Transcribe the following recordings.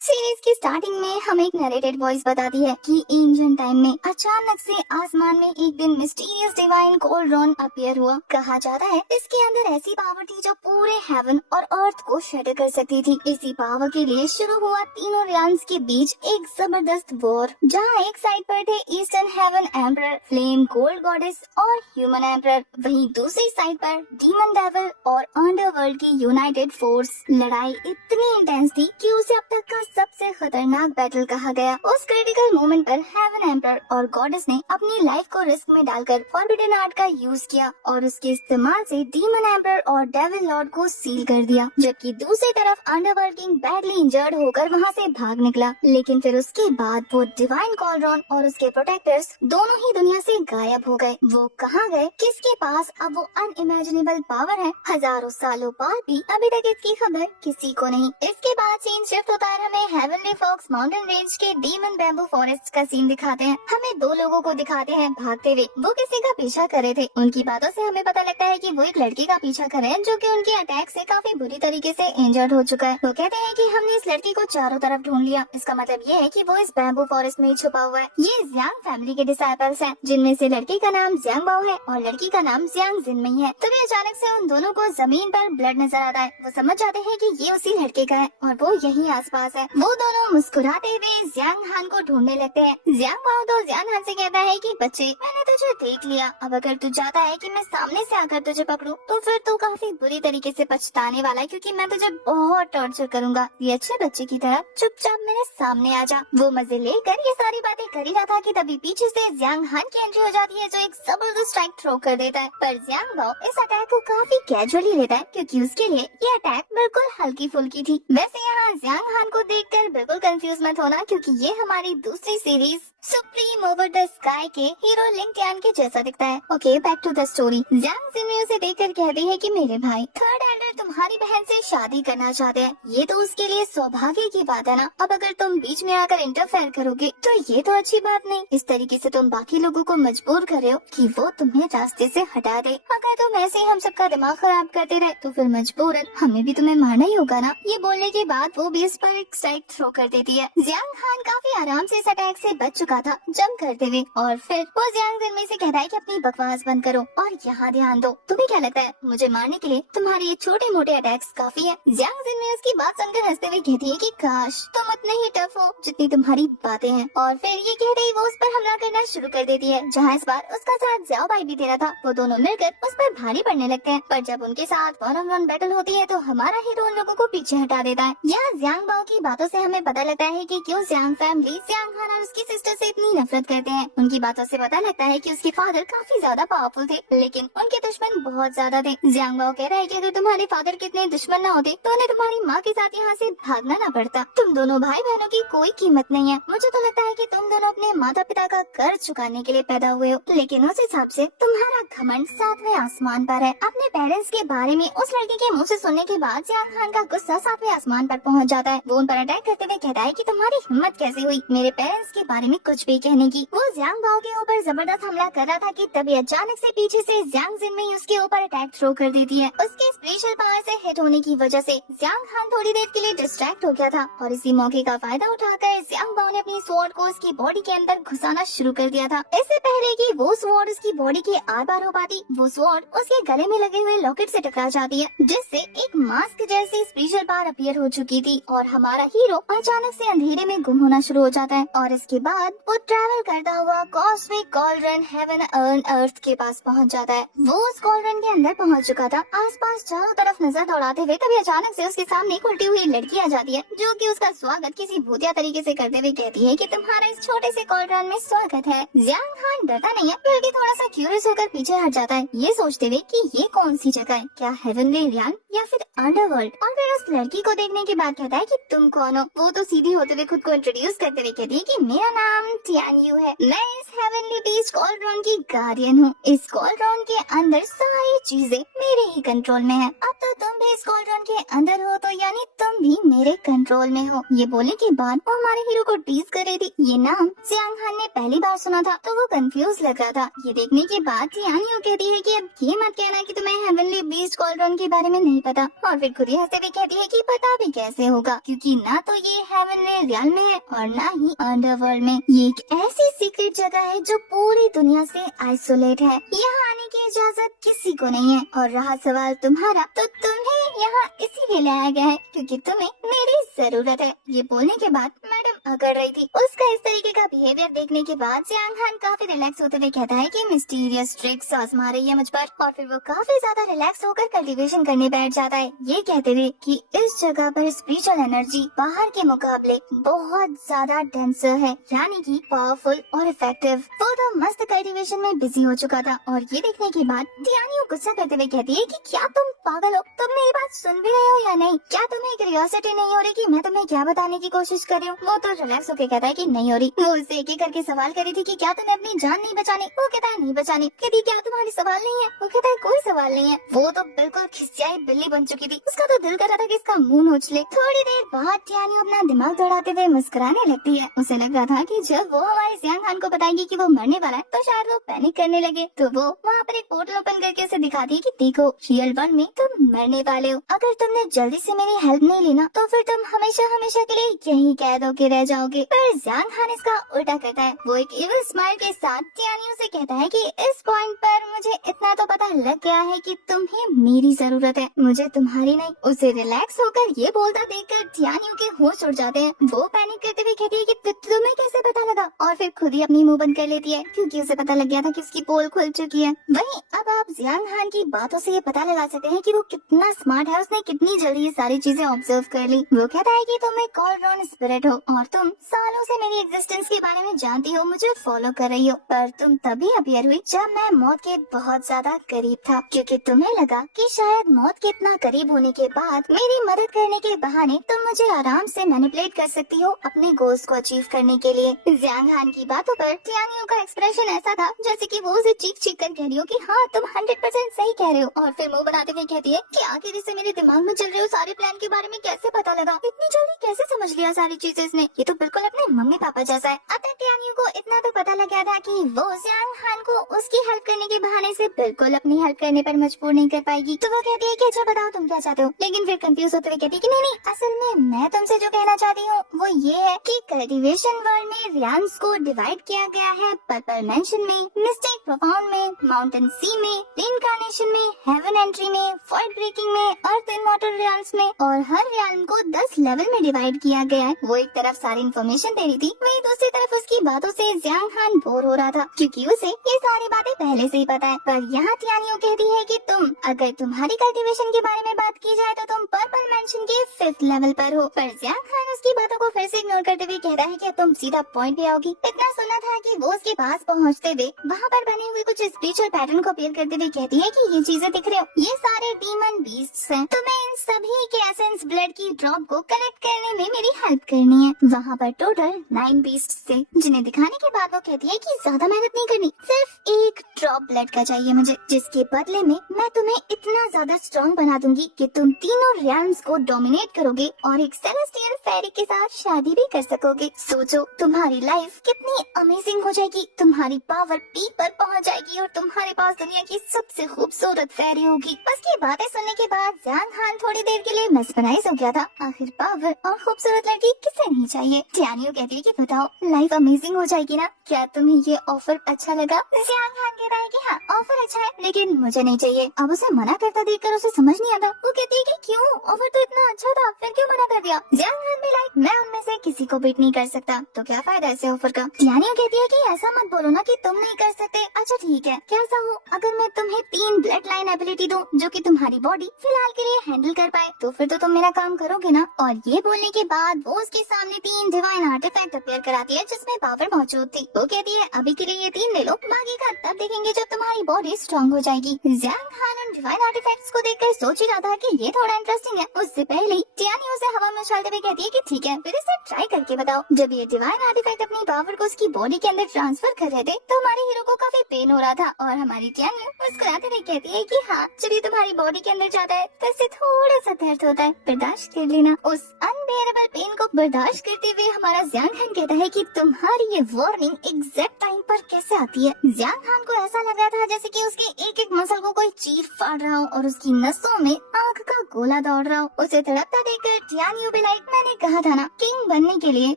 Series की starting में हमें एक नरेटेड वॉइस बताती है कि एंशिएंट टाइम में अचानक से आसमान में एक दिन मिस्टीरियस डिवाइन कोल्ड्रॉन अपीयर हुआ। कहा जाता है इसके अंदर ऐसी पावर थी जो पूरे हेवन और अर्थ को शटर कर सकती थी। इसी पावर के लिए शुरू हुआ तीनों रियान्स के बीच एक जबरदस्त वॉर, जहां एक साइड पर थे eastern heaven emperor, flame gold goddess और ह्यूमन एम्परर, वहीं दूसरी साइड पर डीमन डेविल और अंडरवर्ल्ड की यूनाइटेड फोर्स। लड़ाई इतनी इंटेंस थी कि उसे अब तक का सबसे खतरनाक बैटल कहा गया। उस क्रिटिकल मोमेंट पर हेवन एम्परर और गॉडेस ने अपनी लाइफ को रिस्क में डालकर फॉरबिडन आर्ट का यूज किया और उसके इस्तेमाल से डीमन एम्परर और डेविल लॉर्ड को सील कर दिया, जबकि दूसरी तरफ अंडरवर्ल्ड किंग बैडली इंजर्ड होकर वहां से भाग निकला। लेकिन फिर उसके बाद वो डिवाइन कोल्ड्रॉन और उसके प्रोटेक्टर्स दोनों ही दुनिया से गायब हो गए। वो कहाँ गए, किसके पास अब वो अनइमेजिनेबल पावर है, हजारों सालों बाद भी अभी तक इसकी खबर किसी को नहीं। इसके बाद सीन शिफ्ट होता है, हमें हेवनली फॉक्स माउंटेन रेंज के डीमन बैम्बू फॉरेस्ट का सीन दिखाते हैं। हमें दो लोगों को दिखाते हैं भागते हुए। वो किसी का पीछा कर रहे थे। उनकी बातों से हमें पता लगता है कि वो एक लड़की का पीछा कर रहे हैं जो कि उनके अटैक से काफी बुरी तरीके से इंजर्ड हो चुका है। वो कहते हैं कि हमने इस लड़की को चारों तरफ ढूंढ लिया। इसका मतलब ये है कि वो इस बैम्बू फॉरेस्ट में ही छुपा हुआ है। ये जियांग फैमिली के डिसाइपल्स हैं, जिनमें से लड़की का नाम जियांग बाओ है और लड़की का नाम जियांग जिनमई है। तभी अचानक से उन दोनों को जमीन पर ब्लड नजर आता है। वो समझ जाते हैं कि ये उसी लड़के का है और वो यही आसपास है। वो दोनों मुस्कुराते हुए जियांग हान को ढूंढने लगते हैं। जियांग बाओ तो जियांग हान से कहता है कि बच्चे, मैंने तुझे देख लिया। अब अगर तू चाहता है कि मैं सामने से आकर तुझे पकड़ूं, तो फिर तू काफी बुरी तरीके से पछताने वाला है, क्योंकि मैं तुझे बहुत टॉर्चर करूंगा। ये अच्छे बच्चे की तरह चुपचाप मेरे सामने आ जा। वो मजे लेकर ये सारी बातें कर ही रहा था कि तभी पीछे से जियांग हान की एंट्री हो जाती है, जो एक जबरदस्त स्ट्राइक थ्रो कर देता है। पर जियांग बाओ इस अटैक को काफी कैजुअली लेता है, क्योंकि उसके लिए ये अटैक बिल्कुल हल्की फुल्की थी। वैसे यहाँ जियांग हान को देखकर बिल्कुल कंफ्यूज मत होना, क्योंकि ये हमारी दूसरी series supreme over the sky के हीरो लिंग टियान के जैसा दिखता है। Okay, back to the story. Jiang Jinmi उसे देखकर कहती है कि मेरे भाई थर्ड एल्डर तुम्हारी बहन से शादी करना चाहते हैं। ये तो उसके लिए सौभाग्य की बात है ना। अब अगर तुम बीच में आकर इंटरफेयर करोगे तो ये तो अच्छी बात नहीं। इस तरीके से तुम बाकी लोगों को मजबूर कर रहे हो कि वो तुम्हें रास्ते से हटा दे। अगर तुम ऐसे ही हम सबका दिमाग खराब करते रहे तो फिर मजबूरन हमें भी तुम्हें मारना ही होगा ना। ये बोलने के बाद वो भी इस पर एक स्ट्राइक थ्रो कर देती है। जियांग हान काफी आराम से इस अटैक से बच चुका था जंप करते हुए, और फिर वो जियांग जिनमी से कहता है कि अपनी बकवास बंद करो और यहाँ ध्यान दो। तुम्हें क्या लगता है मुझे मारने के लिए तुम्हारे ये छोटे मोटे अटैक्स काफी है? जियांग जिनमी उसकी बात सुनकर हंसते हुए कहती है कि काश तुम उतने ही टफ हो जितनी तुम्हारी बातें हैं। और फिर ये कहते ही वो उस पर हमला करना शुरू कर देती है, जहाँ इस बार उसका साथ ज़्याओ भाई भी दे रहा था। वो दोनों मिलकर उस पर भारी पड़ने लगते हैं, पर जब उनके साथ वन ऑन वन बैटल होती है तो हमारा हीरो उन लोगों को पीछे हटा देता है। यहाँ जियांग बाओ की बातों से हमें पता लगता है कि क्यों जियांग फैमिली जियांग हान और उसकी सिस्टर से इतनी नफरत करते हैं। उनकी बातों से पता लगता है कि उसके फादर काफी ज्यादा पावरफुल थे, लेकिन उनके दुश्मन बहुत ज्यादा थे। जियांग बाओ कह रहा है कि अगर तुम्हारे फादर कितने दुश्मन न होते तो उन्हें तुम्हारी माँ के साथ यहाँ से भागना न पड़ता। तुम दोनों भाई बहनों की कोई कीमत नहीं है। मुझे तो लगता है कि तुम दोनों अपने माता पिता का कर्ज चुकाने के लिए पैदा हुए हो, लेकिन उस हिसाब से तुम्हारा घमंड सातवें आसमान पर है। अपने पेरेंट्स के बारे में उस लड़की के मुँह से सुनने के बाद जियांग हान का गुस्सा सातवें आसमान पर पहुँच जाता है। वो उन पर अटैक करते हुए कहता है कि तुम्हारी हिम्मत कैसे हुई मेरे पेरेंट्स के बारे में कुछ भी कहने की। वो जियांग बाओ के ऊपर जबरदस्त हमला कर रहा था कि तभी अचानक से पीछे से जियांग जिनमई उसके ऊपर अटैक थ्रो कर देती है। उसके स्पेशल पावर से हिट होने की वजह से जियांग हान थोड़ी देर के लिए डिस्ट्रैक्ट हो गया था, और इसी मौके का फायदा उठाकर जियांग बाओ ने अपनी स्वॉर्ड को उसकी बॉडी के अंदर घुसाना शुरू कर दिया था। इससे पहले कि वो स्वॉर्ड उसकी बॉडी के आर पार हो पाती, वो स्वॉर्ड उसके गले में लगे हुए लॉकेट से टकरा जाती है, जिससे एक मास्क जैसी स्पेशल पावर अपीयर हो चुकी थी, और हमारा हीरो अचानक से अंधेरे में गुम होना शुरू हो जाता है। और इसके बाद वो ट्रैवल करता हुआ कॉस्मिक कॉल्ड्रन हेवन अर्न अर्थ के पास पहुंच जाता है। वो उस कॉल्ड्रन के अंदर पहुंच चुका था। आसपास चारों तरफ नजर दौड़ाते हुए तभी अचानक से उसके सामने एक उल्टी हुई लड़की आ जाती है, जो कि उसका स्वागत किसी भूतिया तरीके से करते हुए कहती है कि तुम्हारा इस छोटे से कॉल्ड्रन में स्वागत है। जियांग हान डरता नहीं है, बल्कि थोड़ा सा क्यूरियस होकर पीछे हट जाता है, ये सोचते हुए कि ये कौन सी जगह है, क्या हेवनली रियान या फिर अंडरवर्ल्ड। और फिर उस लड़की को देखने के बाद कहता है कि तुम कौन हो? वो तो सीधी होते हुए खुद को इंट्रोड्यूस करते हुए कहती है कि मेरा नाम नाम टियान्यू है। मैं इस हेवनली बीस्ट कॉलरॉन की गार्डियन हूँ। इस कॉलरॉन के अंदर सारी चीजें मेरे ही कंट्रोल में है। अब तो तुम भी इस कॉलरॉन के अंदर हो, तो यानी तुम भी मेरे कंट्रोल में हो। ये बोलने के बाद वो हमारे हीरो को टीज कर रही थी। ये नाम जियांग हान ने पहली बार सुना था तो वो कंफ्यूज लग रहा था। ये देखने के बाद टियान्यू कहती है कि अब ये मत कहना कि तुम्हें हेवनली बीस्ट कॉलरॉन के बारे में नहीं पता, और फिर खुद ही हंसते हुए कहती है कि पता भी कैसे होगा, क्योंकि ना तो ये हेवनली रियल में है और ना ही अंडरवर्ल्ड में। ये एक ऐसी सीक्रेट जगह है जो पूरी दुनिया से आइसोलेट है। यहाँ आने की इजाजत किसी को नहीं है। और रहा सवाल तुम्हारा, तो तुम्हें यहाँ इसीलिए लाया गया है क्योंकि तुम्हें मेरी जरूरत है। ये बोलने के बाद मैडम अकड़ रही थी। उसका इस तरीके का बिहेवियर देखने के बाद जियांग हान काफी रिलैक्स होते हुए कहता है कि मिस्टीरियस ट्रिक्स आजमा रही है मुझ पर, और फिर वो काफी ज्यादा रिलैक्स होकर कल्टीवेशन करने बैठ जाता है, ये कहते हुए कि इस जगह पर स्पिरिचुअल एनर्जी बाहर के मुकाबले बहुत ज्यादा डेंसर है, यानी कि पावरफुल और इफेक्टिव। वो तो मस्त कल्टीवेशन में बिजी हो चुका था। और ये देखने के बाद टियान्यू गुस्सा करते हुए कहती है कि क्या तुम पागल हो? तुम मेरी बात सुन भी रहे हो या नहीं? क्या तुम्हें क्यूरियोसिटी नहीं हो रही कि मैं तुम्हें क्या बताने की कोशिश कर रही हूँ? वो तो रिलैक्स होकर कहता है कि नहीं हो रही। वो उससे एक एक करके सवाल कर रही थी कि क्या तुम्हें अपनी जान नहीं बचानी? वो कहता है नहीं बचानी। कहती क्या तुम्हारी सवाल नहीं है? वो कहता है कोई सवाल नहीं है। वो तो बिल्कुल खिसियाई बिल्ली बन चुकी थी। उसका तो दिल कर रहा था कि इसका मुंह नोच ले। थोड़ी देर बाद टियान्यू अपना दिमाग दौड़ाते हुए मुस्कुराने लगती है। उसे लग रहा था कि जब वो हमारे जियांग हान को बताएगी कि वो मरने वाला है तो शायद वो पैनिक करने लगे। तो वो वहाँ पर एक पोर्टल ओपन करके उसे दिखाती है कि देखो रियल वन में तुम मरने वाले हो। अगर तुमने जल्दी से मेरी हेल्प नहीं ली ना तो फिर तुम हमेशा हमेशा के लिए यहीं कैद होके रह जाओगे। पर जियांग हान इसका उल्टा करता है। वो एक इविल स्माइल के साथ टियान्यू से कहता है कि इस पॉइंट पर मुझे इतना तो पता लग गया है कि तुम्हें मेरी जरूरत है, मुझे तुम्हारी नहीं। उसे रिलैक्स होकर ये बोलता देखकर टियान्यू के होश उड़ जाते हैं। वो पैनिक करते हुए कहती है कि तुम्हें कैसे पता लगा, और फिर खुद ही अपनी मुंह बंद कर लेती है क्योंकि उसे पता लग गया था कि उसकी पोल खुल चुकी है। वहीं अब आप जियांग हान की बातों से ये पता लगा सकते हैं कि वो कितना स्मार्ट है। उसने कितनी जल्दी ये सारी चीजें ऑब्जर्व कर ली। वो कहता है कि तुम एक कॉलरॉन स्पिरिट हो और तुम सालों से मेरी एग्जिस्टेंस के बारे में जानती हो, मुझे फॉलो कर रही हो, पर तुम तभी अपीयर हुई जब मैं मौत के बहुत ज्यादा करीब था, क्योंकि तुम्हें लगा कि शायद मौत के इतना करीब होने के बाद मेरी मदद करने के बहाने तुम मुझे आराम से मैनिपुलेट कर सकती हो अपने गोल्स को अचीव करने के लिए। जियांग हान की बातों पर टियान्यू का एक्सप्रेशन ऐसा था जैसे कि वो उसे चीख चीख कर कह रही हो कि हाँ तुम 100% सही कह रहे हो, और फिर मुंह बनाते हुए कहती है कि आखिर इसे मेरे दिमाग में चल रहे हो सारे प्लान के बारे में कैसे पता लगा, इतनी जल्दी कैसे समझ लिया सारी चीजें इसने, ये तो बिल्कुल अपने मम्मी पापा जैसा है। अब तक टियान्यू को इतना तो पता लग गया था कि वो जियांग हान को उसकी हेल्प करने के बहाने से बिल्कुल अपनी हेल्प करने पर मजबूर नहीं कर पाएगी। तो वो कहती है कि अच्छा बताओ तुम क्या चाहते हो, लेकिन फिर कंफ्यूज होते हुए कहती है कि नहीं नहीं, असल में मैं तुमसे जो कहना चाहती हूँ वो ये है कि कल्टीवेशन वर्ल्ड में रियाम्स को डिवाइड किया गया है पर्पल मेंशन में, मिस्टिक प्रोफाउंड में, माउंटेन सी में, रिइंकार्नेशन में, हेवन एंट्री में, वॉइड ब्रेकिंग में, अर्थ इमॉर्टल रियल्म्स में, और हर रियल्म को 10 लेवल में डिवाइड किया गया है। वो एक तरफ सारी इन्फॉर्मेशन दे रही थी, वही दूसरी तरफ उसकी बातों से जियांग हान बोर हो रहा था क्योंकि उसे ये सारी बातें पहले से ही पता है। पर यहाँ टियान्यू कहती है कि अगर तुम्हारी कल्टीवेशन के बारे में बात की जाए तो तुम पर्पल मेंशन के 5th लेवल पर हो। पर जियांग हान उसकी बातों को फिर से इग्नोर करते हुए कहता है कि तुम सीधा पॉइंट पे आओगी। इतना सुना था कि वो उसके पास पहुँचते हुए वहाँ पर बने हुए कुछ स्पिरिचुअल पैटर्न को अपीयर करते हुए कहती है कि ये चीजें दिख रहे हो, ये सारे डीमन बीस्ट्स हैं। तुम्हें इन सभी के एसेंस ब्लड की ड्रॉप को कलेक्ट करने में मेरी हेल्प करनी है। वहाँ पर टोटल 9 बीस्ट्स थे जिन्हें दिखाने के बाद वो कहती है कि ज्यादा मेहनत नहीं करनी, सिर्फ एक ड्रॉप ब्लड का चाहिए मुझे, जिसके बदले में मैं तुम्हें इतना ज्यादा स्ट्रॉन्ग बना दूंगी कि तुम तीनों रियल्म्स को डोमिनेट करोगे और एक सेलेस्टियल फेरी के साथ शादी भी कर सकोगे। सोचो तुम्हारी लाइफ कितनी अमेजिंग हो जाएगी, तुम्हारी पावर पीक पर पहुंच जाएगी और तुम्हारे पास दुनिया की सबसे खूबसूरत फेरी होगी। उसकी बातें सुनने के बाद जियांग हान थोड़ी देर के लिए मेस्मराइज हो गया था। आखिर पावर और खूबसूरत लड़की किसे नहीं चाहिए। टियान्यू कहती है कि बताओ लाइफ अमेजिंग हो जाएगी ना, क्या तुम्हें ये ऑफर अच्छा लगा? जियांग हान कहता है कि हाँ ऑफर अच्छा है लेकिन मुझे नहीं चाहिए। अब उसे मना करता देखकर उसे समझ नहीं आता। वो कहती है कि क्यों, ऑफर तो इतना अच्छा था, फिर क्यों मना कर दिया? जियांग हान भी लाइक मैं उनमें से किसी को बीट नहीं कर सकता, तो क्या फायदा ऐसे ऑफर का। टियान्यू कहती है कि ऐसा मत बोलो ना कि तुम नहीं कर सकते। अच्छा ठीक है, कैसा हो अगर मैं तुम्हें 3 ब्लड लाइन एबिलिटी दूं जो कि तुम्हारी बॉडी फिलहाल के लिए हैंडल कर पाए, तो फिर तो तुम मेरा काम करोगे ना। और ये बोलने के बाद वो उसके सामने 3 तीन डिवाइन आर्टिफैक्ट अपीयर कराती है जिसमें पावर मौजूद थी। वो कहती है अभी के लिए ये 3 ले लो, बाकी का तब देखेंगे जब तुम्हारी बॉडी स्ट्रांग हो जाएगी। जियांग हान उन डिवाइन आर्टिफैक्ट्स को देखकर सोच ही रहा था कि ये थोड़ा इंटरेस्टिंग है। उससे पहले टियानी उसे हवा में उछालते हुए कहती है कि ठीक है, फिर इसे ट्राई करके बताओ। जब ये डिवाइन आर्टिफैक्ट अपनी पावर को उसकी बॉडी के अंदर ट्रांसफर कर रहे थे तो हमारे हीरो को काफी पेन हो रहा था और हमारी टियानी मुस्कुराते हुए कहती है कि हाँ, जब ये तुम्हारी बॉडी के अंदर जाता है तो इससे थोड़ा सा दर्द होता है, बर्दाश्त कर लेना। उस अनबेरेबल पेन को बर्दाश्त करते हुए हमारा जियांग हान कहता है कि तुम्हारी ये वार्निंग एग्जैक्ट टाइम पर कैसे आती है। जियांग हान को ऐसा लग रहा था जैसे कि उसके एक एक मसल को कोई चीर फाड़ रहा हो और उसकी नसों में आग का गोला दौड़ रहा हो। उसे तड़पता देखकर टियानी भी लाइक, मैंने कहा था ना, किंग बनने के लिए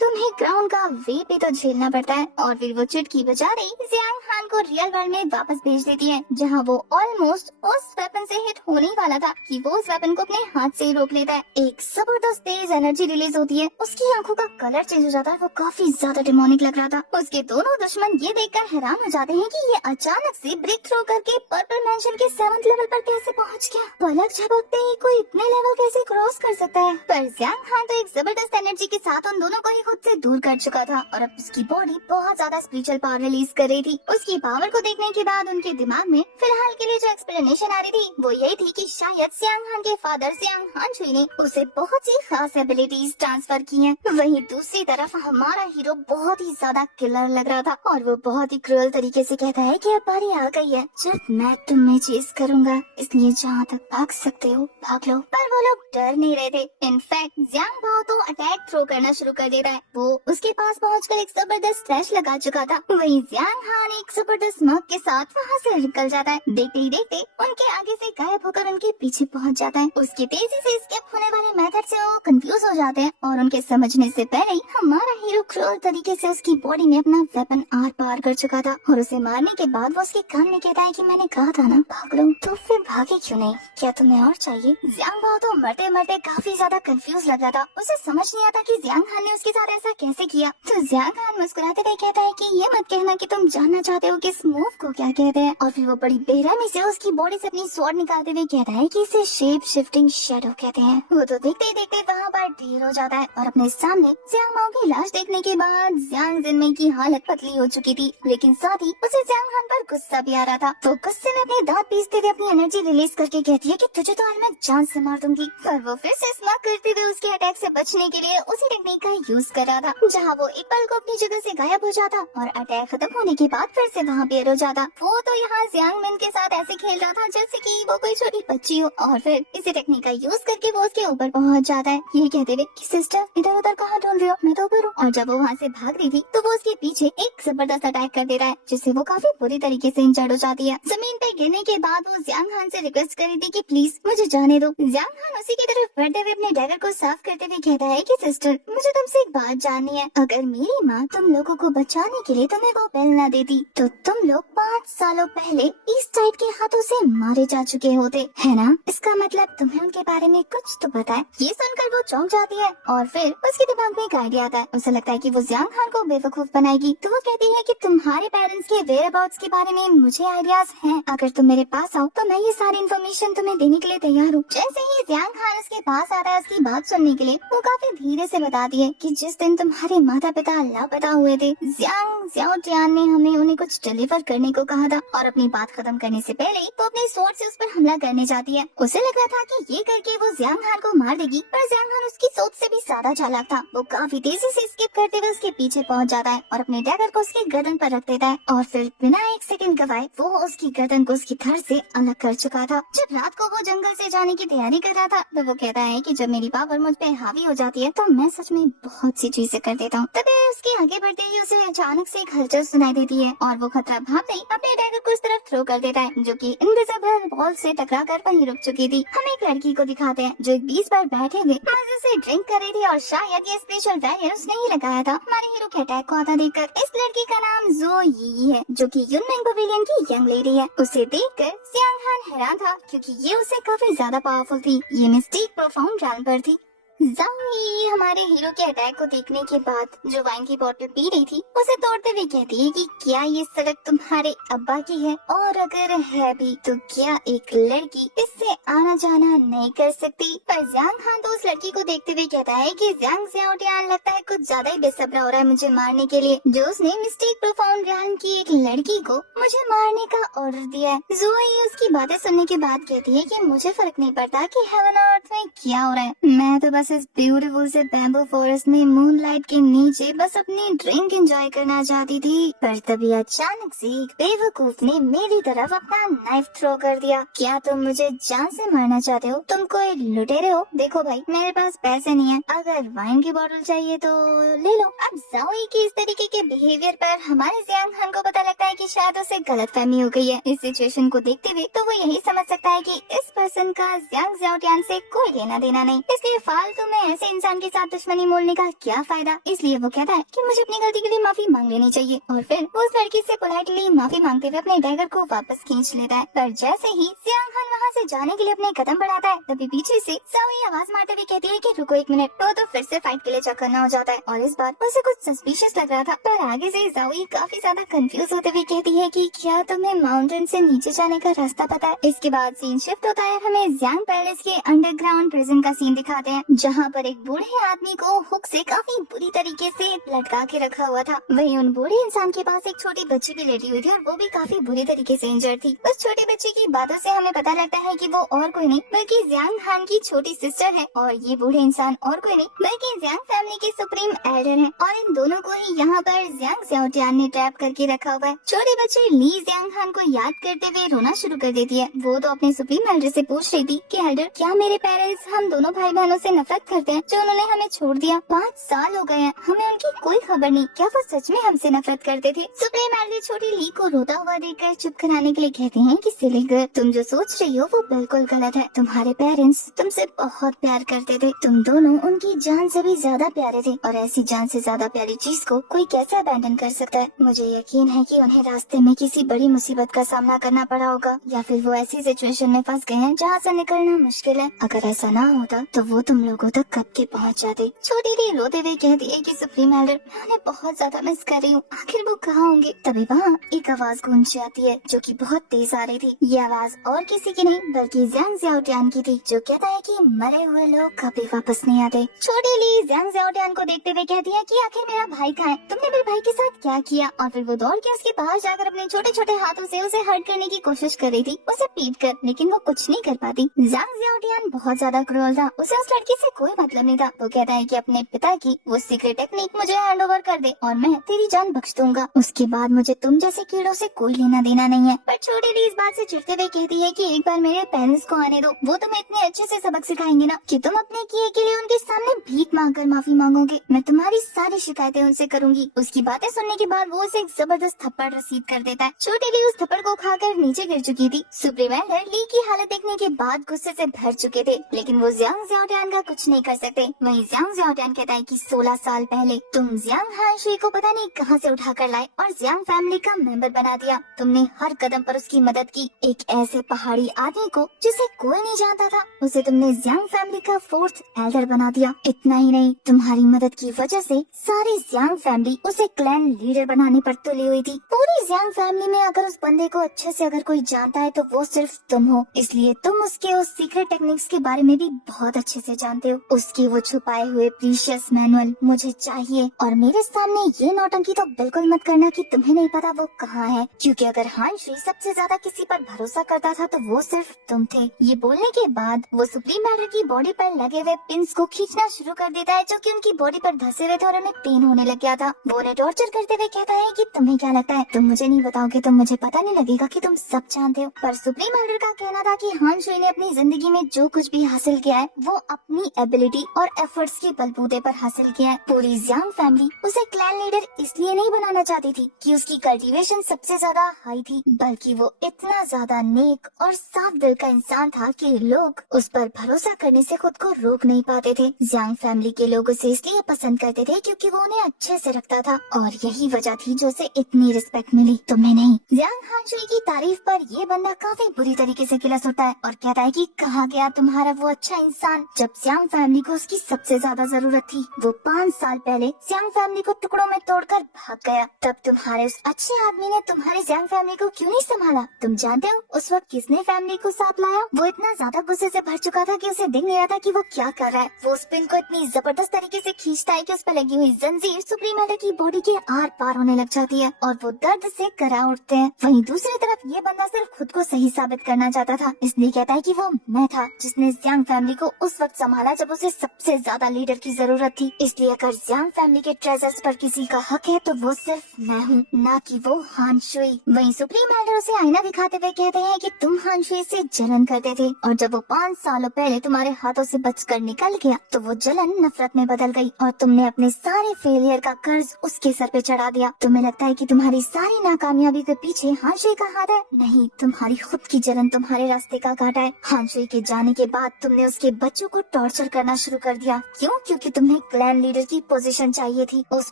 तुम्हें क्राउन का वे पे तो झेलना पड़ता है। और फिर वो चुटकी बजा रही जियांग हान को रियल वर्ल्ड में वापस भेज देती है, जहाँ वो ऑलमोस्ट उस वेपन से हिट होने ही वाला था कि वो उस वेपन को अपने हाथ से ही रोक लेता है। एक जबरदस्त तेज एनर्जी रिलीज होती है, उसकी आंखों का कलर चेंज हो जाता है, वो काफी ज्यादा डिमोनिक लग रहा था। उसके दोनों दुश्मन ये देखकर हैरान हो जाते हैं कि ये अचानक से ब्रेक थ्रो करके पर्पल मैंशन के 7th लेवल पर कैसे पहुंच गया। पलक झपकते ही कोई इतने लेवल कैसे क्रॉस कर सकता है। पर जियांग हान तो एक जबरदस्त एनर्जी के साथ उन दोनों को ही खुद से दूर कर चुका था और अब उसकी बॉडी बहुत ज्यादा स्पिरिचुअल पावर रिलीज कर रही थी। उसकी पावर को देखने के बाद उनके दिमाग में फिलहाल के लिए जो एक्सप्लेनेशन आ रही थी वो यही थी कि शायद जियांग हान के फादर जियांग हानशुई ने उसे बहुत सी खास एबिलिटीज ट्रांसफर की हैं। वहीं दूसरी तरफ हमारा हीरो बहुत ही ज्यादा किलर लग रहा था और वो बहुत ही क्रूअल तरीके से कहता है कि अब बारी आ गई है जब मैं तुम्हें चेस करूंगा, इसलिए जहाँ तक भाग सकते हो भाग लो। पर वो लोग डर नहीं रहे थे। इनफैक्ट जियांग बाओ तो अटैक थ्रो करना शुरू कर देता है। वो उसके पास पहुंचकर एक जबरदस्त स्लैश लगा चुका था। वहीं जियांग हान एक जबरदस्त स्मर्क के साथ वहाँ से निकल जाता है। देखते ही देखते उनके आगे से गायब होकर उनके पीछे पहुंच जाता है। उसकी तेजी से स्किप होने वाले मेथड से वो कंफ्यूज हो जाते हैं और उनके समझने से पहले ही हमारा हीरो क्रूअल तरीके से उसकी बॉडी में अपना वेपन आर पार कर चुका था और उसे मारने के बाद वो उसके कान में कहता है कि मैंने कहा था ना भाग लो, तो फिर भागे क्यों नहीं, क्या तुम्हें और चाहिए। जियांग बाओ तो मरते मरते काफी ज्यादा कंफ्यूज लग रहा था। उसे समझ नहीं आता कि जियांग हान ने उसके साथ ऐसा कैसे किया। तो जियांग हान मुस्कुराते हुए कहता है कि ये मत कहना कि तुम जानना चाहते हो कि इस मूव को क्या कहते हैं। और फिर वो बड़ी बेरहमी से उसकी बॉडी से अपनी स्वॉर्ड निकालते हुए कहता है कि इसे शेप शिफ्टिंग शैडो कहते हैं। वो तो देखते ही देखते वहाँ पर ढेर हो जाता है और अपने सामने जियांग बाओ की लाश देखने के बाद जियांग जिनमें की हालत पतली हो चुकी थी, लेकिन साथ ही उसे जियांग हान पर गुस्सा भी आ रहा था। तो गुस्से में अपने दांत पीसते हुए अपनी एनर्जी रिलीज करके कहती है कि तुझे तो आज मैं जान से मार दूंगी। पर वो फिर से स्मर्क करते हुए उसके अटैक से बचने के लिए उसी टेक्निक का यूज कर रहा था, जहाँ वो एक पल को अपनी जगह से गायब हो जाता और अटैक खत्म होने के बाद फिर से वहाँ पे हो जाता। वो तो यहाँ जियांग मिन के साथ ऐसे खेल रहा था जैसे कि वो कोई छोटी बच्ची हो और फिर इसी टेक्निक का यूज करके वो उसके ऊपर पहुँच जाता है, ये कहते हुए कि सिस्टर इधर उधर कहाँ ढूंढ रहे हो, मैं तो ऊपर हूँ। और जब वो वहाँ से भाग रही थी तो वो उसके पीछे एक जबरदस्त अटैक कर दे रहा है, जिससे वो काफी बुरी तरीके से इंजर्ड हो जाती है। जमीन पे गिरने के बाद वो जियांग हान से रिक्वेस्ट करी थी कि प्लीज मुझे जाने दो। जियांग हान उसी की तरफ बढ़ते हुए अपने डैगर को साफ करते हुए कहता है कि सिस्टर मुझे तुमसे एक बात जाननी है, अगर मेरी माँ तुम लोगों को बचाने के लिए तुम्हें वो बेल न देती तो तुम लोग 5 सालों पहले ईस्ट साइड के हाथों से मारे जा चुके होते, है ना। इसका मतलब तुम्हें उनके बारे में कुछ तो पता है। ये सुनकर वो चौंक जाती है और फिर उसके दिमाग में एक आइडिया आता है। उसे लगता है कि वो जियांग हान को बेवकूफ बनाएगी, तो वो कहती है कि तुम्हारे पेरेंट्स के वेयर अबाउट्स के बारे में मुझे आइडियाज हैं, अगर तुम मेरे पास आओ तो मैं ये सारी इन्फॉर्मेशन तुम्हें देने के लिए तैयार हूँ। जैसे ही जियांग हान उसके पास आता है उसकी बात सुनने के लिए, वो काफी धीरे से बताती है कि जिस दिन तुम्हारे माता पिता लापता हुए थे, जियांग ज़्याओ टियान ने हमें उन्हें कुछ डिलीवर करने को कहा था। और अपनी बात खत्म करने से पहले वो अपने स्वॉर्ड से उस पर हमला करने जाती है। उसे लग रहा था कि ये करके वो जियांग हान को मार देगी, पर जियांग हान उसकी सोच से भी ज्यादा चालाक था। वो काफी तेजी से स्किप करते हुए उसके पीछे पहुंच जाता है और अपने डैगर को उसकी गर्दन पर रख देता है और फिर बिना एक सेकंड गवाए वो उसकी गर्दन को उसकी धड़ से अलग कर चुका था। जब रात को वो जंगल से जाने की तैयारी कर रहा था तो वो कहता है कि जब मेरी पावर मुझ पे हावी हो जाती है तो मैं सच में बहुत सी चीजें कर देता हूँ। तभी उसके आगे बढ़ते ही उसे अचानक से एक हलचल सुनाई देती है और वो खतरा भापते ही अपने डैगर को उस तरफ थ्रो कर देता है, जो कि इनविजिबल वॉल से टकरा कर वहीं रुक चुकी थी। हम एक लड़की को दिखाते हैं जो एक बीच पर बैठे हुए मजे से ड्रिंक कर रही थी और शायद ये स्पेशल बैरियर उसने ही लगाया था हमारे हीरो के अटैक को आता देखकर। इस लड़की का नाम जो यी है, जो कि युनमेंग पवेलियन की यंग लेडी है। उसे देखकर जियांग हान हैरान था क्योंकि ये उससे काफी ज्यादा पावरफुल थी। ये मिस्टिक प्रोफाउंड रैम पर थी। ज़ाओई हमारे हीरो के अटैक को देखने के बाद जो वाइन की बोतल पी रही थी उसे तोड़ते हुए कहती है कि क्या ये सड़क तुम्हारे अब्बा की है, और अगर है भी तो क्या एक लड़की इससे आना जाना नहीं कर सकती। पर जियांग खान तो उस लड़की को देखते हुए कहता है कि जियांग ज़ियाओटियान लगता है कुछ ज्यादा ही बेसब्र हो रहा है मुझे मारने के लिए, जो उसने मिस्टेक प्रोफाउंड रियान की एक लड़की को मुझे मारने का ऑर्डर दिया है। ज़ोई उसकी बातें सुनने के बाद कहती है कि मुझे फर्क नहीं पड़ता कि हेवन और अर्थ में क्या हो रहा है, मैं तो बस इस ब्यूटीफुल से बैम्बू फॉरेस्ट में मूनलाइट के नीचे बस अपनी ड्रिंक एंजॉय करना चाहती थी। पर तभी अचानक से एक बेवकूफ ने मेरी तरफ अपना नाइफ थ्रो कर दिया। क्या तुम मुझे जान से मारना चाहते हो? तुम कोई लुटेरे हो? देखो भाई, मेरे पास पैसे नहीं है, अगर वाइन की बोतल चाहिए तो ले लो। अब ज़ाओई की इस तरीके के बिहेवियर पर हमारे जियांग खान को पता लगता है कि शायद उसे गलतफहमी हो गई है। इस सिचुएशन को देखते हुए तो वो यही समझ सकता है कि इस पर्सन का जियांग ज़ियाओटियान से कोई लेना देना नहीं, इसलिए फालतू में ऐसे इंसान के साथ दुश्मनी मोलने का क्या फायदा। इसलिए वो कहता है कि मुझे अपनी गलती के लिए माफी मांग लेनी चाहिए, और फिर वो उस लड़की से पोलाइटली माफी मांगते हुए अपने डैगर को वापस खींच लेता है। पर जैसे ही जियांग खान वहाँ से जाने के लिए अपने कदम बढ़ाता है तभी पीछे से ज़ाओई आवाज मारते हुए कहती है कि रुको एक मिनट। तो फिर से फाइट के लिए चक्करना हो जाता है, और इस बार उसे कुछ सस्पिशियस लग रहा था। पर आगे से ज़ाओई काफी ज्यादा कंफ्यूज होते हुए कहती है कि क्या तुम्हें माउंटेन से नीचे जाने का रास्ता पता है। इसके बाद सीन शिफ्ट होता है, हमें जियांग पैलेस के अंडरग्राउंड प्रिजन का सीन दिखाते हैं, जहाँ पर एक बूढ़े आदमी को हुक से काफी बुरी तरीके से लटका के रखा हुआ था। वहीं उन बूढ़े इंसान के पास एक छोटी बच्ची भी लेटी हुई थी, और वो भी काफी बुरी तरीके से इंजर्ड थी। उस छोटे बच्चे की बातों से हमें पता लगता है कि वो और कोई नहीं बल्कि जियांग खान की छोटी सिस्टर है, और ये बूढ़े इंसान और कोई नहीं बल्कि जियांग फैमिली के सुप्रीम एल्डर हैं, और इन दोनों को ही यहाँ पर जियांग ज़ियाओटियान ने ट्रैप करके रखा हुआ है। छोटे बच्चे ली जियांग खान को याद करते हुए रोना शुरू कर देती है। वो तो अपने सुप्रीम एल्डर से पूछ रही थी कि एल्डर, क्या मेरे पेरेंट्स हम दोनों भाई बहनों से नफरत करते हैं जो उन्होंने हमें छोड़ दिया? 5 साल हो गए हैं, हमें उनकी कोई खबर नहीं, क्या वो सच में हमसे नफरत करते थे? सुप्रीम एल्डर छोटी ली को रोता हुआ देखकर चुप कराने के लिए कहते हैं कि सिली गर्ल, तुम जो सोच रही हो वो बिल्कुल गलत है। तुम्हारे पेरेंट्स तुमसे बहुत प्यार करते थे, तुम दोनों उनकी जान से भी ज्यादा प्यारे थे, और ऐसी जान से ज्यादा प्यारी चीज को कोई कैसे अबैंडन कर सकता है? मुझे यकीन है कि उन्हें रास्ते में किसी बड़ी मुसीबत का सामना करना पड़ा होगा, या फिर वो ऐसी सिचुएशन में फंस गए हैं जहाँ से निकलना मुश्किल है। अगर ऐसा ना होता तो वो तुम लोगों तक कब के पहुँच जाते। छोटी ली रोते हुए कहती है कि सुप्रीम एल्डर, मैं उन्हें बहुत ज्यादा मिस कर रही हूँ, आखिर वो कहाँ होंगे? तभी वहाँ एक आवाज गूंज जाती है जो कि बहुत तेज आ रही थी। ये आवाज और किसी की नहीं बल्कि जियांग ज़ियाओटियान की थी, जो कहता है कि मरे हुए लोग कभी वापस नहीं आते। छोटी ली जियांग ज़ियाओटियान को देखते हुए कहती है कि आखिर मेरा भाई कहाँ है? तुमने मेरे भाई के साथ क्या किया? और फिर वो दौड़ के उसके पास जाकर अपने छोटे छोटे हाथों से उसे हर्ट करने की कोशिश कर रही थी, उसे पीट कर, लेकिन वो कुछ नहीं कर पाती। जियांग ज़ियाओटियान बहुत ज्यादा क्रूअल था, उसे उस लड़की से कोई मतलब नहीं था। वो कहता है कि अपने पिता की वो सीक्रेट टेक्निक मुझे हैंड ओवर कर दे और मैं तेरी जान बख्श दूंगा, उसके बाद मुझे तुम जैसे कीड़ों से कोई लेना देना नहीं है। पर छोटी ली इस बात से चिढ़ते हुए कहती है कि एक बार मेरे पेरेंट्स को आने दो, वो तुम्हें इतने अच्छे से सबक सिखाएंगे ना कि तुम अपने किए के लिए उनके सामने भीख मांगकर माफी मांगोगे। मैं तुम्हारी सारी शिकायतें उनसे करूंगी। उसकी बातें सुनने के बाद वो उसे एक जबरदस्त थप्पड़ रसीद कर देता है। छोटी ली उस थप्पड़ को खाकर नीचे गिर चुकी थी। सुप्रीम एल्डर ली की हालत देखने के बाद गुस्से से भर चुके थे, लेकिन वो जियांग ज़ियाओटियान का कुछ नहीं कर सकते। वहीं जियांग ज़ियाओटियान कहता है कि 16 साल पहले तुम जियांग हानशुई को पता नहीं कहां से उठाकर लाए और जियांग फैमिली का मेंबर बना दिया। तुमने हर कदम पर उसकी मदद की, एक ऐसे पहाड़ी आदमी को जिसे कोई नहीं जानता था, उसे तुमने जियांग फैमिली का 4th एल्डर बना दिया। इतना ही नहीं, तुम्हारी मदद की वजह से सारी जियांग फैमिली उसे क्लैन लीडर बनाने पर तुली हुई थी। पूरी जियांग फैमिली में अगर उस बंदे को अच्छे से अगर कोई जानता है तो वो सिर्फ तुम हो, इसलिए तुम उसके उस सीक्रेट टेक्निक्स के बारे में भी बहुत अच्छे से जानते हो। उसकी वो छुपाए हुए प्रीशियस मैनुअल मुझे चाहिए, और मेरे सामने ये नौटंकी तो बिल्कुल मत करना कि तुम्हें नहीं पता वो कहाँ है, क्योंकि अगर हानशुई सबसे ज्यादा किसी पर भरोसा करता था तो वो सिर्फ तुम थे। ये बोलने के बाद वो सुप्रीम एल्डर की बॉडी पर लगे हुए पिंस को खींचना शुरू कर देता है, जो कि उनकी बॉडी पर धंसे हुए थे और उन्हें पेन होने लग गया था। वो उन्हें टॉर्चर करते हुए कहता है कि तुम्हें क्या लगता है, तुम मुझे नहीं बताओगे तो मुझे पता नहीं लगेगा कि तुम सब जानते हो। पर सुप्रीम एल्डर का कहना था कि हानशुई ने अपनी जिंदगी में जो कुछ भी हासिल किया है वो अपनी एबिलिटी और एफर्ट्स के बलबूते पर हासिल किया है। पूरी जियांग फैमिली उसे क्लैन लीडर इसलिए नहीं बनाना चाहती थी कि उसकी कल्टीवेशन सबसे ज्यादा हाई थी, बल्कि वो इतना ज्यादा नेक और साफ दिल का इंसान था कि लोग उस पर भरोसा करने से खुद को रोक नहीं पाते थे। जियांग फैमिली के लोग उसे इसलिए पसंद करते थे क्योंकि वो उन्हें अच्छे से रखता था, और यही वजह थी जो उसे इतनी रिस्पेक्ट मिली, तुम्हें नहीं। जियांग हानशुई की तारीफ पर ये बंदा काफी बुरी तरीके से किलस उठता है और कहता है कि कहाँ गया तुम्हारा वो अच्छा इंसान। जब जियांग फैमिली को उसकी सबसे ज्यादा जरूरत थी। वो 5 साल पहले जियांग फैमिली को टुकड़ों में तोड़कर भाग गया। तब तुम्हारे उस अच्छे आदमी ने तुम्हारी जियांग फैमिली को क्यों नहीं संभाला? तुम जानते हो उस वक्त किसने फैमिली को साथ लाया? वो इतना ज्यादा गुस्से से भर चुका था कि उसे दिख नहीं रहा था कि वो क्या कर रहा है। वो उस पिन को इतनी जबरदस्त तरीके से खींचता है कि उस पर लगी हुई जंजीर सुप्रीम एल्डर की बॉडी के आर पार होने लग जाती है और वो दर्द से करा उठते हैं। वहीं दूसरी तरफ ये बंदा सिर्फ खुद को सही साबित करना चाहता था, इसलिए कहता है कि वो मैं था जिसने जियांग फैमिली को उस वक्त संभाला जब उसे सबसे ज्यादा लीडर की जरूरत थी। इसलिए अगर जियांग फैमिली के ट्रेजर्स पर किसी का हक है तो वो सिर्फ मैं हूँ, ना कि वो हान शुई। वहीं सुप्रीम एल्डर उसे आईना दिखाते हुए कहते हैं कि तुम हान शुई से जलन करते थे और जब वो 5 सालों पहले तुम्हारे हाथों से बचकर निकल गया तो वो जलन नफरत में बदल गई और तुमने अपने सारे फेलियर का कर्ज उसके सर पे चढ़ा दिया। तुम्हें लगता है कि तुम्हारी सारी नाकामयाबी के पीछे हान शुई का हाथ है? नहीं, तुम्हारी खुद की जलन तुम्हारे रास्ते का कांटा है। हान शुई के जाने के बाद तुमने उसके बच्चों को टॉर्चर करना शुरू कर दिया। क्यों? क्योंकि तुम्हें क्लैन लीडर की पोजीशन चाहिए थी। उस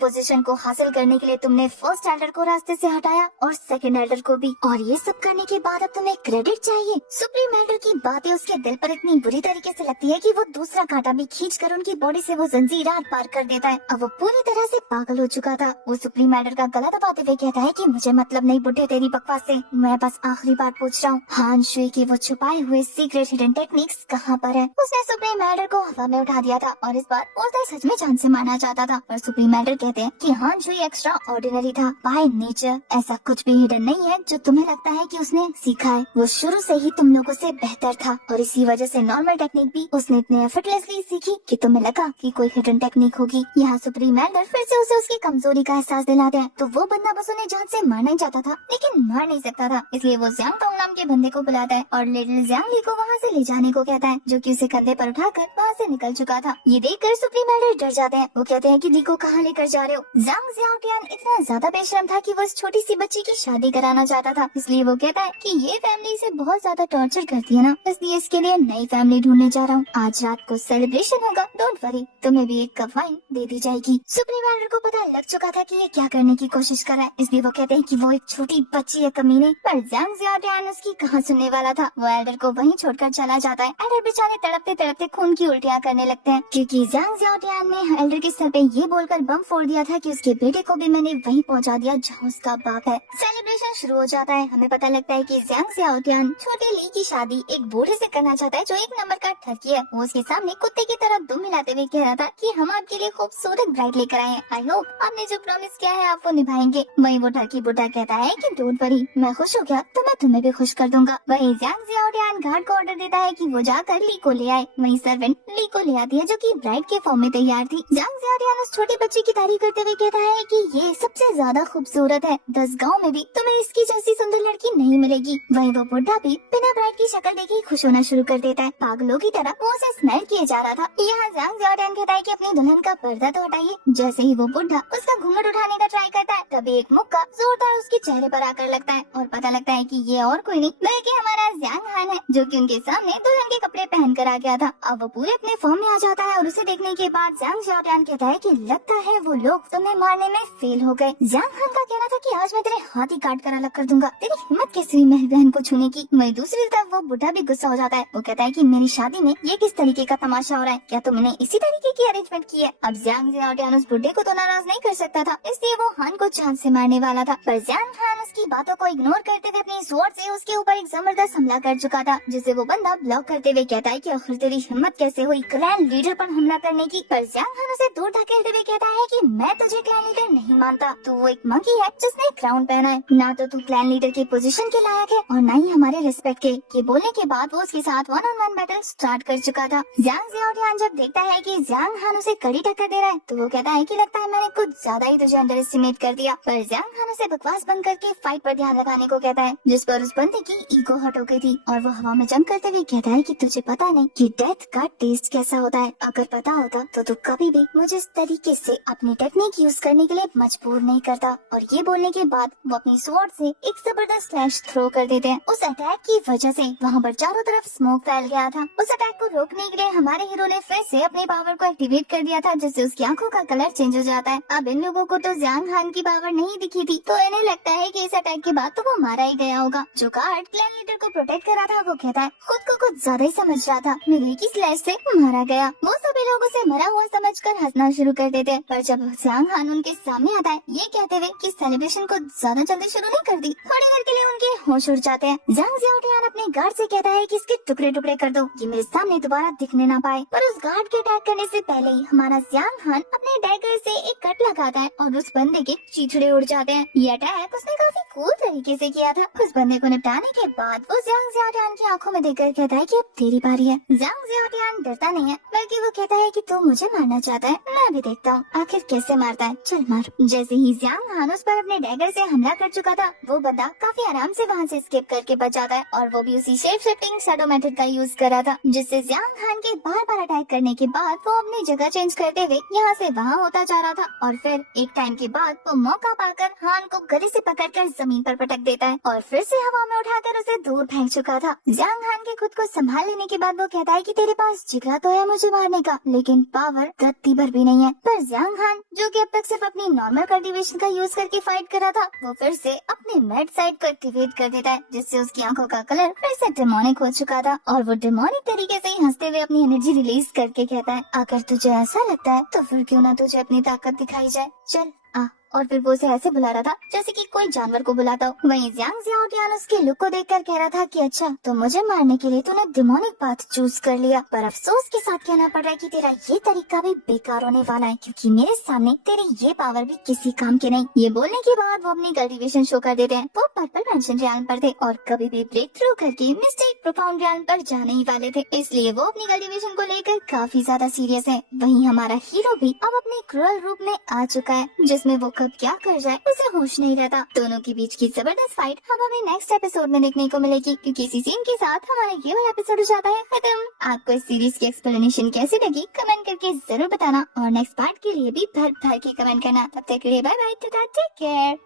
पोजीशन को हासिल करने के लिए तुमने फर्स्ट एल्डर को रास्ते से हटाया और सेकंड एल्डर को भी, और ये सब करने के बाद अब तुम्हें क्रेडिट चाहिए। सुप्रीम एल्डर की बातें उसके दिल पर इतनी बुरी तरीके से लगती है कि वो दूसरा कांटा भी खींचकर उनकी बॉडी से वो जंजीर आर पार कर देता है। अब वो पूरी तरह से पागल हो चुका था। वो सुप्रीम एल्डर का गला दबाते हुए कहता है कि मुझे मतलब नहीं बुड्ढे तेरी बकवास से, मैं बस आखिरी बार पूछ रहा हूँ, हान शुई के वो छुपाए हुए सीक्रेट हिडन टेक्निक्स कहाँ पर है? उसने सुप्रीम एल्डर को हवा में उठा दिया था और इस बार उसे सच में जान से मारना चाहता था। पर सुप्रीम एल्डर कहते हैं कि हान शुई एक्स्ट्रा ऑर्डिनरी था बाय नेचर। ऐसा कुछ भी हिडन नहीं है जो तुम्हें लगता है कि उसने सीखा है। वो शुरू से ही तुम लोगों से बेहतर था और इसी वजह से नॉर्मल टेक्निक भी उसने इतने एफर्टलेसली सीखी कि तुम्हें लगा कि कोई हिडन टेक्निक होगी। यहाँ सुप्रीम एल्डर फिर से उसे उसकी कमजोरी का एहसास दिलाते हैं। तो वो बंदा बस उन्हें जान से मारना ही चाहता था लेकिन मार नहीं सकता था, इसलिए वो जियांग टोंग नाम के बंदे को बुलाता है और लिटिल जियांग ली को वहाँ से ले जाने को कहता है, जो कि उसे कंधे पर उठाकर वहाँ से निकल चुका था। ये देखकर सुप्रीम एल्डर डर जाते हैं। वो कहते हैं कि ली को कहाँ लेकर जा रहे हो? जियांग ज़ियाओटियान इतना ज्यादा बेशरम था कि वो इस छोटी सी बच्ची की शादी कराना चाहता था, इसलिए वो कहता है कि ये फैमिली इसे बहुत ज्यादा टॉर्चर करती है ना, इसलिए इसके लिए नई फैमिली ढूंढने जा रहा हूँ। आज रात को सेलिब्रेशन होगा, डोंट वरी, तुम्हें भी एक कप वाइन दे दी जाएगी। सुप्रीम एल्डर को पता लग चुका था कि ये क्या करने की कोशिश कर रहा है, इसलिए वो कहते हैं कि वो एक छोटी बच्ची है कमीने। पर जियांग ज़ियाओटियान उसकी कहाँ सुनने वाला था। वो एल्डर को वहीं छोड़कर चला जाता है। एल्डर बेचारे तड़पते तड़पते खून की उल्टियाँ करने लगते हैं क्योंकि जियांग ज़ियाओटियान ने एल्डर के सर पे ये बोलकर बम फोड़ दिया था कि उसके बेटे को भी मैंने वहीं पहुंचा दिया जहाँ उसका बाप है। सेलिब्रेशन शुरू हो जाता है। हमें पता लगता है कि जियांग ज़ियाओटियान छोटे ली की शादी एक बूढ़े से करना चाहता है जो 1 नंबर का ठगी है। वो उसके सामने कुत्ते की तरह दुम मिलाते हुए कह रहा था कि हम आपके लिए खूबसूरत ब्राइड लेकर आए हैं। आई होप आपने जो प्रॉमिस किया है आप वो निभाएंगे। वहीं वो ठगी बुढ़ा कहता है कि डोंट वरी, मैं खुश हो गया तो मैं तुम्हें भी खुश कर दूंगा। वहीं जियांग ज़ियाओटियान गार्ड को ऑर्डर देता है कि वो जाकर ली को ले आए। वहीं सर्वेंट ली को ले आती है जो कि ब्राइड के फॉर्म में तैयार थी। जियांग ज़ियाओटियान उस छोटी बच्ची की तारीफ करते हुए कहता है कि ये सबसे ज्यादा खूबसूरत है, 10 गाँव में भी तुम्हें इसकी जैसी सुंदर लड़की नहीं मिलेगी। वहीं वो बुढ़ा भी बिना ब्राइड की शक्ल देखे खुश होना शुरू कर देता है। पागलों की तरह वो उसे स्मेल किए जा रहा था। यहाँ जियांग ज़ियाओटियान कहता है कि अपनी दुल्हन का पर्दा तो हटाइए। जैसे ही वो बुढ़ा उसका घूंघट उठाने का ट्राई करता है तभी एक मुक्का जोरदार उसके चेहरे पर आकर लगता है और पता लगता है कि ये और कोई नहीं बल्कि हमारा जियांग हान है जो कि उनके सामने दुल्हन के कपड़े पहन कर आ गया था। अब वो पूरे अपने फॉर्म में आ जाता है और उसे देखने के बाद जियांग ज़ियाओटियान कहता है कि लगता है वो लोग तुम्हें मारने में फेल हो गए। जियांग हान का कहना था कि आज मैं तेरे हाथ ही काट कर अलग कर दूंगा, तेरी हिम्मत कैसे हुई मेरी बहन को छूने की। वहीं दूसरी तरफ वो बुढ़ा भी गुस्सा हो जाता है। वो कहता है कि मेरी शादी में ये किस तरीके का तमाशा हो रहा है, क्या तुमने इसी तरीके की अरेंजमेंट की है? अब जियांग ज़ियाओटियान उस बुढ़े को तो नाराज नहीं कर सकता था, इसलिए वो हान को चांद से मारने वाला था। पर जियांग हान उसकी बातों को इग्नोर करते हुए अपनी स्वॉर्ड से उसके ऊपर एक जबरदस्त हमला कर चुका था, जिसे वो बंदा ब्लॉक करते हुए कहता है कि आखिर तेरी हिम्मत कैसे हुई क्लैन लीडर पर हमला करने की। पर जियांग हान उसे दूर धकेलते हुए कहता है कि मैं तुझे क्लैन लीडर नहीं मानता, तू वो एक मंकी है जिसने क्राउन पहना है, ना तो तू क्लैन लीडर की पोजीशन के लायक है और ना ही हमारे रिस्पेक्ट के। ये बोलने के बाद वो उसके साथ 1-on-1 बैटल स्टार्ट कर चुका था। जियांग ज़ियाओटियान जब देखता है कि जियांग हान उसे कड़ी टक्कर दे रहा है तो वो कहता है कि लगता है मैंने कुछ ज्यादा ही तुझे अंडर एस्टिमेट कर दिया। पर जियांग हान उसे बकवास बंद करके फाइट पर ध्यान लगाने को कहता है, जिस पर उस बंदे की ईगो हट हो गई थी और वो हवा में जंप करते हुए कहता है कि तुझे पता नहीं कि डेथ का टेस्ट कैसा होता है। अगर पता होता तो तू कभी भी मुझे इस तरीके से अपनी टेक्निक यूज करने के लिए मजबूर नहीं करता। और ये बोलने के बाद वो अपनी स्वॉर्ड से एक जबरदस्त स्लैश थ्रो कर देते हैं। उस अटैक की वजह से वहाँ पर चारों तरफ स्मोक फैल गया था। उस अटैक को रोकने के लिए हमारे हीरो ने फिर से अपनी पावर को एक्टिवेट कर दिया था, जिससे उसकी आंखों का कलर चेंज हो जाता है। अब इन लोगों को तो जियांग हान की पावर नहीं दिखी थी तो इन्हें लगता है कि इस अटैक के बाद तो वो मारा ही गया होगा। जो गार्ड क्लैन लीडर को प्रोटेक्ट कर रहा था वो कहता है खुद को कुछ ज्यादा ही समझ रहा था, मेरे की स्लैश से मारा गया। वो सभी लोग उसे मरा हुआ समझकर हंसना शुरू कर देते, पर जब जियांग हान उनके सामने आता है ये कहते हुए कि सेलिब्रेशन को ज्यादा जल्दी शुरू नहीं कर दी, थोड़ी देर के लिए उनके होश उड़ जाते हैं। जांग जियाओटियान अपने गार्ड से कहता है कि इसके टुकड़े टुकड़े कर दो, ये मेरे सामने दोबारा दिखने ना पाए। पर उस गार्ड के अटैक करने से पहले ही हमारा जियांग हान अपने डैगर से एक कट लगाता है और उस बंदे के चीथड़े उड़ जाते हैं। ये अटैक उसने काफी कूल तरीके से किया था। उस बंदे को निपटाने के बाद वो जियांग जियाओटियान की आंखों में देखकर कहता है कि अब तेरी बारी है। जियांग जियाओटियान डरता नहीं है, बल्कि वो कहता है कि तू मुझे मारना चाहता है, मैं भी देखता हूँ आखिर कैसे मारता है, चल मार। जैसे ही जियांग हान उस पर अपने डैगर से हमला कर चुका था, वो बंदा काफी आराम से वहाँ से स्केप करके बच जाता है और वो भी उसी शेप शिफ्टिंग शैडो मेथड का यूज कर रहा था, जिससे जियांग हान के बार बार अटैक करने के बाद वो अपनी जगह चेंज करते हुए यहाँ से वहाँ होता जा रहा था। और फिर एक टाइम के बाद वो मौका पाकर हान को गले से पकड़कर जमीन पर पटक देता है और फिर से हवा में उठाकर उसे दूर फेंक चुका था। जियांग हान के खुद को संभाल लेने के बाद वो कहता है कि तेरे पास जिगरा तो है मुझे मारने का, लेकिन पावर रत्ती भर भी नहीं है। पर जियांग हान, जो कि अब तक सिर्फ अपनी नॉर्मल कल्टीवेशन का यूज करके फाइट कर रहा था, वो फिर से अपने मेड साइड को एक्टिवेट कर देता है, जिससे उसकी आंखों का कलर फिर से डेमोनिक हो चुका था और वो डेमोनिक तरीके से हंसते हुए अपनी एनर्जी रिलीज करके कहता है, अगर तुझे ऐसा लगता है तो फिर क्यों ना तुझे अपनी ताकत दिखाई जाए, चल आ। और फिर वो उसे ऐसे बुला रहा था जैसे कि कोई जानवर को बुलाता हो। वहीं जियांग जियाओटियान उसके लुक को देखकर कह रहा था कि अच्छा, तो मुझे मारने के लिए तूने डेमोनिक पाथ चूज कर लिया, पर अफसोस के साथ कहना पड़ रहा है कि तेरा ये तरीका भी बेकार होने वाला है, क्योंकि मेरे सामने तेरी ये पावर भी किसी काम के नहीं। ये बोलने के बाद वो अपनी कल्टीवेशन शो कर देते हैं। वो पर्पल मेंशन रियान पर थे और कभी भी ब्रेक थ्रू करके मिस्टेक प्रोफाउंड रियान पर जाने ही वाले थे, इसलिए वो अपनी कल्टीवेशन को लेकर काफी ज्यादा सीरियस है। वहीं हमारा हीरो भी अब अपने क्रूअल रूप में आ चुका है, जिसमें वो कब क्या कर जाए उसे होश नहीं रहता। दोनों के बीच की जबरदस्त फाइट अब हमें नेक्स्ट एपिसोड में देखने को मिलेगी, क्योंकि इसी सीन के साथ हमारा ये वाला एपिसोड हो जाता है खत्म। आपको इस सीरीज की एक्सप्लेनेशन कैसी लगी कमेंट करके जरूर बताना और नेक्स्ट पार्ट के लिए भी भर भर के कमेंट करना। तब तक के लिए bye bye, tata, take care.